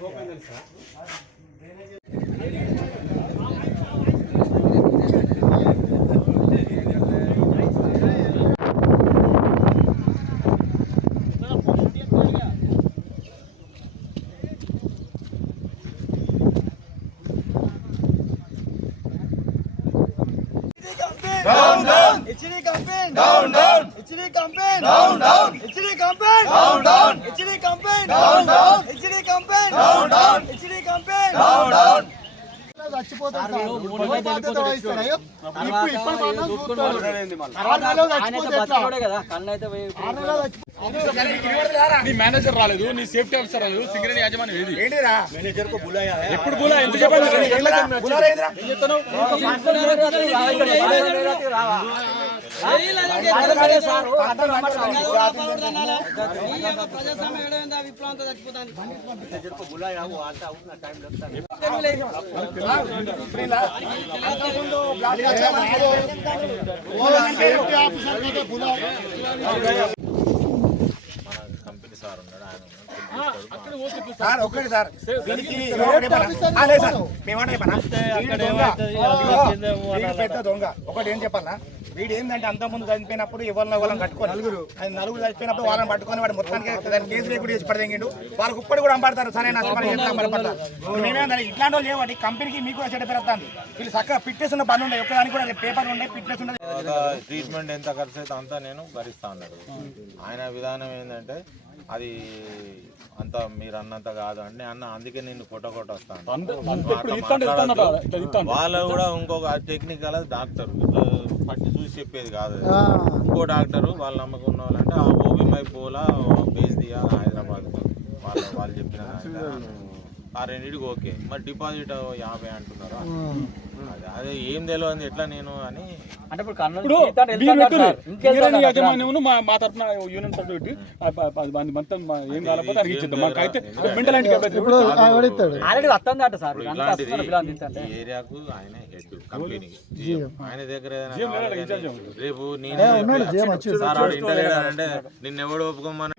కోపం తెలుసా campaign. Down, down. HD campaign. Down, down. చచ్చిపోతాడు సార్. ఎవరు బాధ్యత వహిస్తారు? అయ్యో, ఇప్పుడు ఇప్పుడు మనం చూస్తున్నాం. ఆరు నెలలు చచ్చిపోతే ఎట్లా? ఆరు నెలలు చచ్చిపో- నీ మేనేజర్ రాలేదు నీ సేఫ్టీ ఆఫీసర్ రాలేదు సింగరేణి యాజమాన్యం ఏది? ఏంటిరా? ఎప్పుడు బులా ఎంత చెప్పాలి? సార్ ఒక్కటి సార్ దీనికి ఒకటి చెప్పాలా? ఆ, లేదు సార్ మేమాట చెప్పనా పెద్ద దొంగ ఒకటి ఏం చెప్పాలా వీడు ఏంటంటే అంత ముందు చనిపోయినప్పుడు ఎవరిని ఎవరిని కట్టుకొని నలుగురు. అది నలుగురు చచ్చిపోయినప్పుడు వాళ్ళని పట్టుకొని వాడు మొత్తానికి దాని కేసు రేకుడు చేసి పడదెంగిండు. వాళ్ళకి ఇప్పటి కూడా అంపడతారు సరే మేమేందంటే ఇట్లాంటి వాళ్ళు లేవండి కంపెనీకి మీకు కూడా చెడ్డ పెరుగుతుంది వీళ్ళు చక్కగా ఫిట్నెస్ ఉన్న పని ఉండే ఒక్కదానికి కూడా పేపర్ ఉండే ఫిట్నెస్ తర్వాత ట్రీట్మెంట్ ఎంత ఖర్చు అయితే అంతా నేను భరిస్తా అన్నాడు ఆయన విధానం ఏంటంటే అది అంత మీరు అన్నంత కాదు. అంటే అన్న అందుకే నిన్ను కొట్ట కొట్ట వస్తాను ఇప్పుడు వాళ్ళు కూడా ఇంకొక టెక్నికల్ డాక్టర్. పట్టి చూసి చెప్పేది కాదు. ఇంకో డాక్టర్ వాళ్ళు నమ్మకం ఉన్న వాళ్ళంటే ఆ ఓబిమై పోలా బేస్ దియా హైదరాబాద్ వాళ్ళు వాళ్ళు చెప్పిన ఆ రెండింటికి ఓకే. మరి డిపాజిట్ యాభై అంటున్నారు? అదే ఏం తెలియదు ఎట్లా నేను అని. ఇప్పుడు యాజమాన్యం మా తరఫున యూనియన్ తరఫున పెట్టి మొత్తం ఏం కాలేకపోతే మెంటల్ ఆల్రెడీ వస్తుంది అట సార్. ఏరియాకు ఆయన హెడ్ కంపెనీకి ఆయన దగ్గర ఏదైనా కావాలి కానీ రేపు నేను సార్ ఆడు ఇంటర్ అంటే నిన్ను ఎవడు ఒప్పుకోమని.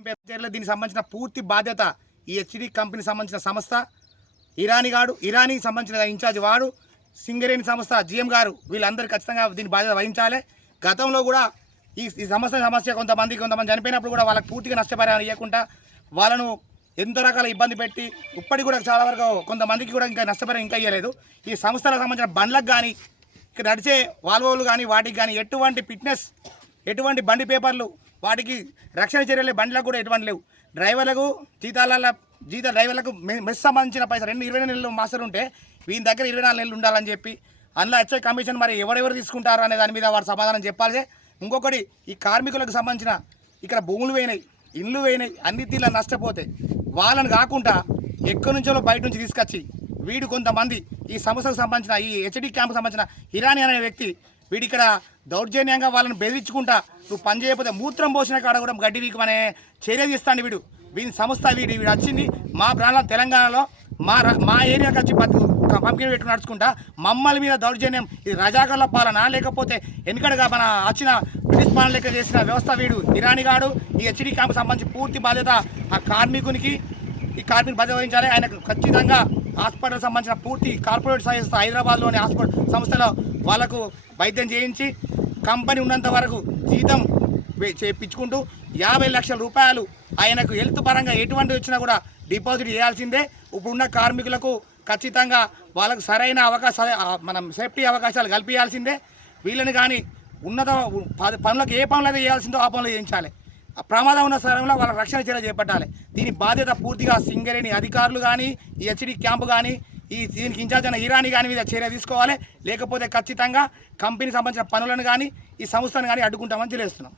దీనికి సంబంధించిన పూర్తి బాధ్యత ఈ హెచ్డి కంపెనీకి సంబంధించిన సంస్థ. ఇరానీ గాడు ఇరానీకి సంబంధించిన ఇన్ఛార్జ్ వాడు సింగరేణి సంస్థ జిఎం గారు వీళ్ళందరూ ఖచ్చితంగా దీని బాధ్యత వహించాలి. గతంలో కూడా ఈ ఈ సమస్య సమస్య కొంతమంది కొంతమంది చనిపోయినప్పుడు కూడా వాళ్ళకి పూర్తిగా నష్టపరిహారం ఇవ్వకుండా వాళ్ళను ఎంతో రకాల ఇబ్బంది పెట్టి ఇప్పటికి కూడా చాలా వరకు కొంతమందికి కూడా ఇంకా నష్టపరిహారం ఇంకా ఇవ్వలేదు. ఈ సంస్థలకు సంబంధించిన బండ్లకు కానీ ఇక్కడ నడిచే వాల్వోలు కానీ వాటికి కానీ ఎటువంటి ఫిట్నెస్ ఎటువంటి బండి పేపర్లు వాటికి రక్షణ చర్యలు బండ్లకు కూడా ఎటువంటి లేవు. డ్రైవర్లకు జీతాల జీత డ్రైవర్లకు మె- మెస్ సంబంధించిన పైసలు రెండు ఇరవై నెలలు మాస్టర్ ఉంటే వీని దగ్గర ఇరవై నాలుగు నెలలు ఉండాలని చెప్పి అందులో వచ్చే కమిషన్ మరి ఎవరెవరు తీసుకుంటారు అనే దాని మీద వారు సమాధానం చెప్పాలి ఇంకొకటి ఈ కార్మికులకు సంబంధించిన ఇక్కడ భూములు పోయినాయి ఇండ్లు పోయినాయి అన్ని తీళ్ళ నష్టపోతే వాళ్ళని కాకుండా ఎక్కడి నుంచో బయట నుంచి తీసుకొచ్చి వీడు కొంతమంది ఈ సంస్థకు సంబంధించిన ఈ హెచ్డి క్యాంప్ సంబంధించిన ఇరానీ అనే వ్యక్తి వీడి ఇక్కడ దౌర్జన్యంగా వాళ్ళని బెదిరించుకుంటా నువ్వు పని చేయకపోతే మూత్రం పోసిన కాడ కూడా గడ్డి వీకమనే చర్య తీస్తాను వీడు. వీని సంస్థ వీడి వీడు వచ్చింది మా ప్రాంతం తెలంగాణలో మా మా ఏరియాకి వచ్చి బతు పంపిణీ పెట్టి నడుచుకుంటా. మమ్మల్ని మీద దౌర్జన్యం ఇది రజాకర్ల పాలన? లేకపోతే వెనుకడగా మన వచ్చిన బ్రిటిష్ పాలన లెక్క చేసిన వ్యవస్థ వీడు ఇరానీగాడు ఈ హెచ్డి క్యాంప్ సంబంధించి పూర్తి బాధ్యత ఆ కార్మికునికి ఈ కార్మిక బాధ్యత వహించాలి. ఆయనకు ఖచ్చితంగా హాస్పిటల్ సంబంధించిన పూర్తి కార్పొరేట్ సంస్థ హైదరాబాద్లోని హాస్పిటల్ సంస్థలో వాళ్ళకు వైద్యం చేయించి కంపెనీ ఉన్నంత వరకు జీతం చేయించుకుంటూ యాభై లక్షల రూపాయలు ఆయనకు హెల్త్ పరంగా ఎటువంటి వచ్చినా కూడా డిపాజిట్ చేయాల్సిందే. ఇప్పుడున్న కార్మికులకు ఖచ్చితంగా వాళ్ళకు సరైన అవకాశ మనం సేఫ్టీ అవకాశాలు కల్పించాల్సిందే. వీళ్ళని కానీ ఉన్నత పనులకు ఏ పనులు అయితే చేయాల్సిందో ఆ పనులు చేయించాలి. ఆ ప్రమాదం ఉన్న స్థలంలో వాళ్ళ రక్షణ చర్య చేపట్టాలి. దీని బాధ్యత పూర్తిగా సింగరేణి అధికారులు కానీ హెచ్డి క్యాంపు కానీ ఈ దీనికి ఇన్ఛార్జ్ అయిన ఇరానీ కానీ మీద చర్య తీసుకోవాలి. లేకపోతే ఖచ్చితంగా కంపెనీకి సంబంధించిన పనులను కానీ ఈ సంస్థను కానీ అడ్డుకుంటామని తెలియజేస్తున్నాం.